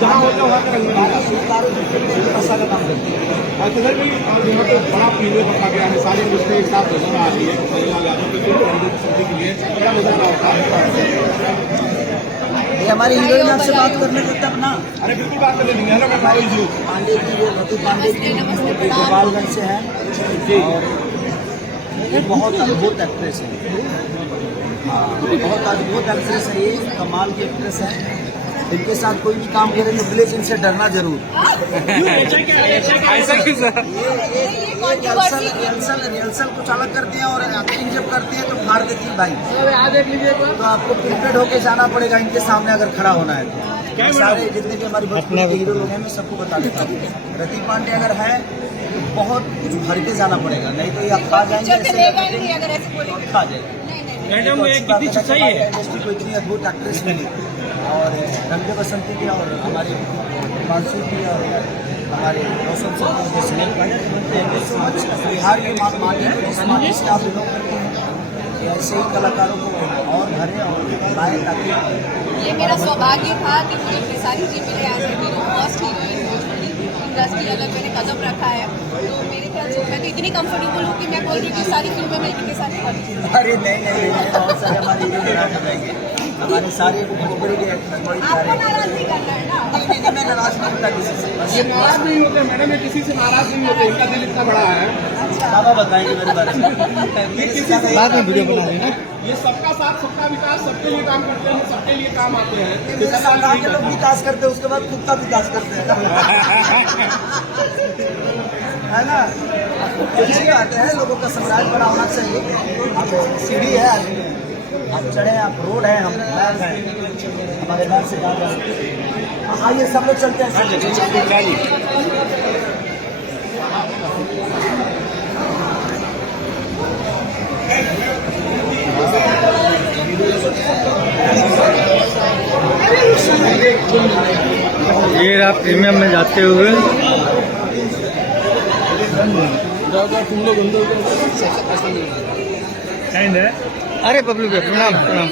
जहाँ होता है वहाँ का रंग का काम करते हैं। और इधर भी यहाँ पे बड़ा पीले रखा गया है, सारी मुश्किलें एक साथ नजर आ रही है। परिवार यादव के के लिए क्या नजर आ रहा है? ये हमारी हीरोइन आपसे बात करने को तब ना। अरे बिल्कुल बात कर लेंगे। हेलो पांडे जी, पांडे की ये रतु पांडे की गोपालगंज से है और ये बहुत अद्भुत एक्ट्रेस है। हाँ, बहुत अद्भुत एक्ट्रेस है, ये कमाल की एक्ट्रेस है। इनके साथ कोई भी काम करे तो प्लीज इनसे डरना जरूर। ऐसा क्यों सर? रिहर्सल कुछ अलग करते हैं और एक्टिंग जब करते हैं तो फाड़ देती है भाई। तो आपको प्रिपेयर्ड होके जाना पड़ेगा इनके सामने अगर खड़ा होना है तो। सारे जितने भी हमारी भोजपुरी के हीरो लोग हैं मैं सबको बता देता हूँ, रति पांडे अगर है तो बहुत कुछ भर के जाना पड़ेगा, नहीं तो ये आप खा जाएंगे, खा जाएगा। मैडम कितनी सही है इंडस्ट्री को इतनी अद्भुत एक्ट्रेस मिली और रंगे बसंती की और हमारे मानसून की और हमारे रोशन बिहार के माध्यम से आप लोग करते हैं, ऐसे ही कलाकारों को और भरे और लाए ताकि ये मेरा सौभाग्य था कि मुझे खेसारी जी मिले as a hero, first heroine Bhojpuri industry अगर मैंने कदम रखा है तो मेरे ख्याल से मैं तो इतनी कंफर्टेबल हूँ कि मैं बोल रही हूँ कि सारी फिल्में मैं इनके साथ करूँ। अरे नहीं, बहुत सारे हमारे हीरो नाराज हो जाएंगे, हमारे सारे भोजपुरी के बड़ी आपको नाराज नहीं करना है ना? नहीं, मैं नाराज नहीं होता किसी से। ये नाराज नहीं होते मैडम, ये किसी से नाराज नहीं होते, इनका दिल इतना बड़ा है। बाबा बताएंगे मेरे बारे में। ये किसी से बाद में वीडियो बना रहे हैं। ये सबका साथ सबका विकास, सबके लिए काम करते हैं, सबके लिए काम आते हैं। मेरे साथ आके लोग विकास करते हैं, उसके बाद खुद का विकास करते हैं, है ना? अच्छी बात है, लोगों का साम्राज्य बड़ा होना चाहिए। अब सीढ़ी है, आप चढ़े, आप रोड है, हम बैग हैं, हमारे बैग से बाहर जा सकते हैं। आइए सब लोग चलते हैं। ये रहा प्रीमियम में जाते हुए। तुम लोग अरे पब्लिक प्रणाम प्रणाम।